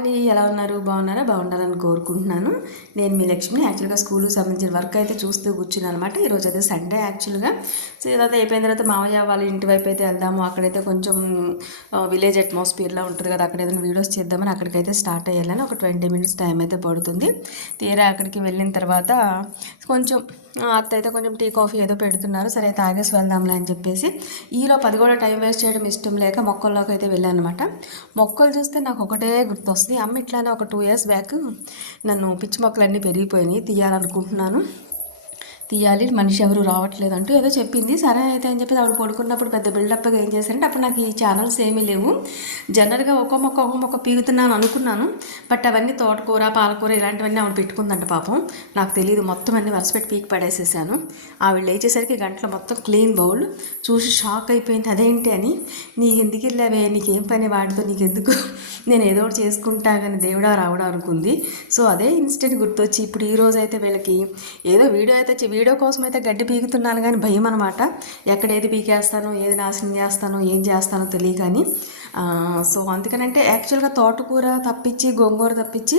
అండి, ఎలా ఉన్నారు? బాగున్నారా? బాగుండాలని కోరుకుంటున్నాను. నేను మీ లక్ష్మిని. యాక్చువల్గా స్కూల్కి సంబంధించిన వర్క్ అయితే చూస్తూ కూర్చున్నాను అనమాట. ఈరోజు అయితే సండే యాక్చువల్గా. సో ఇదంతా అయిపోయిన తర్వాత మామయ్య వాళ్ళ ఇంటి వైపు అయితే వెళ్దాము. అక్కడైతే కొంచెం విలేజ్ అట్మాస్ఫియర్లో ఉంటుంది కదా, అక్కడ ఏదైనా వీడియోస్ చేద్దామని అక్కడికైతే స్టార్ట్ అయ్యాలని. ఒక 20 minutes టైం అయితే పడుతుంది. తీరా అక్కడికి వెళ్ళిన తర్వాత కొంచెం అత్త అయితే కొంచెం టీ కాఫీ ఏదో పెడుతున్నారు. సరే తాగేసి వెళ్దాంలే అని చెప్పేసి ఈలోపు అది కూడా టైం వేస్ట్ చేయడం ఇష్టం లేక మొక్కల్లోకి అయితే వెళ్ళాను అనమాట. మొక్కలు చూస్తే నాకు ఒకటే గుర్తొస్తుంది. అమ్మ ఇట్లానే ఒక 2 years బ్యాక్ నన్ను పిచ్చి మొక్కలన్నీ పెరిగిపోయినాయి, తీయాలనుకుంటున్నాను, తీయాలి, మనిషి ఎవరు రావట్లేదు అంటూ ఏదో చెప్పింది. సరే అయితే అని చెప్పి ఆవిడ పడుకున్నప్పుడు పెద్ద బిల్డప్గా ఏం చేశారంటే, అప్పుడు నాకు ఈ ఛానల్స్ ఏమీ లేవు. జనరల్గా ఒక మొక్క పీగుతున్నాను అనుకున్నాను. బట్ అవన్నీ తోటకూర, పాలకూర ఇలాంటివన్నీ ఆవిడ పెట్టుకుందంట పాపం. నాకు తెలియదు. మొత్తం అన్ని వరుసపెట్టి పీకి పడేసేసాను. ఆవిడ లేచేసరికి గంటలో మొత్తం క్లీన్ బౌల్. చూసి షాక్ అయిపోయింది. అదేంటి అని. నీకు ఎందుకు వెళ్ళావే, నీకేం పని వాడితో, నీకెందుకు, నేను ఏదో ఒకటి చేసుకుంటా కానీ దేవుడా రావడం అనుకుంది. సో అదే ఇన్సిడెంట్ గుర్తొచ్చి ఇప్పుడు ఈరోజు అయితే వీళ్ళకి ఏదో వీడియో కోసం అయితే గడ్డి పీకుతున్నాను కానీ భయం అనమాట. ఎక్కడ ఏది పీకేస్తానో, ఏది నాశనం చేస్తానో, ఏం చేస్తానో తెలియకని. సో అందుకనంటే యాక్చువల్గా తోటకూర తప్పించి, గోంగూర తప్పించి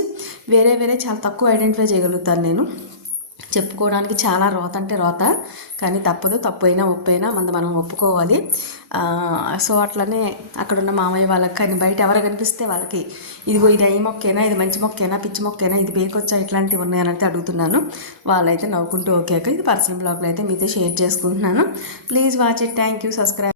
వేరే చాలా తక్కువ ఐడెంటిఫై చేయగలుగుతాను నేను. చెప్పుకోవడానికి చాలా రోత అంటే రోత, కానీ తప్పదు. తప్పు అయినా ఒప్పు అయినా మనం ఒప్పుకోవాలి. సో అట్లనే అక్కడున్న మామయ్య వాళ్ళకి కానీ బయట ఎవరు కనిపిస్తే వాళ్ళకి ఇదిగో ఇది ఈ మొక్కేనా, ఇది మంచి మొక్కేనా, పిచ్చి మొక్కేనా, ఇది బేకొచ్చా, ఇట్లాంటివి ఉన్నాయని అయితే అడుగుతున్నాను. వాళ్ళైతే నవ్వుకుంటూ ఓకే. ఇది పర్సనల్ బ్లాగ్లో అయితే మీతో షేర్ చేసుకుంటున్నాను. Please watch it. Thank you. Subscribe.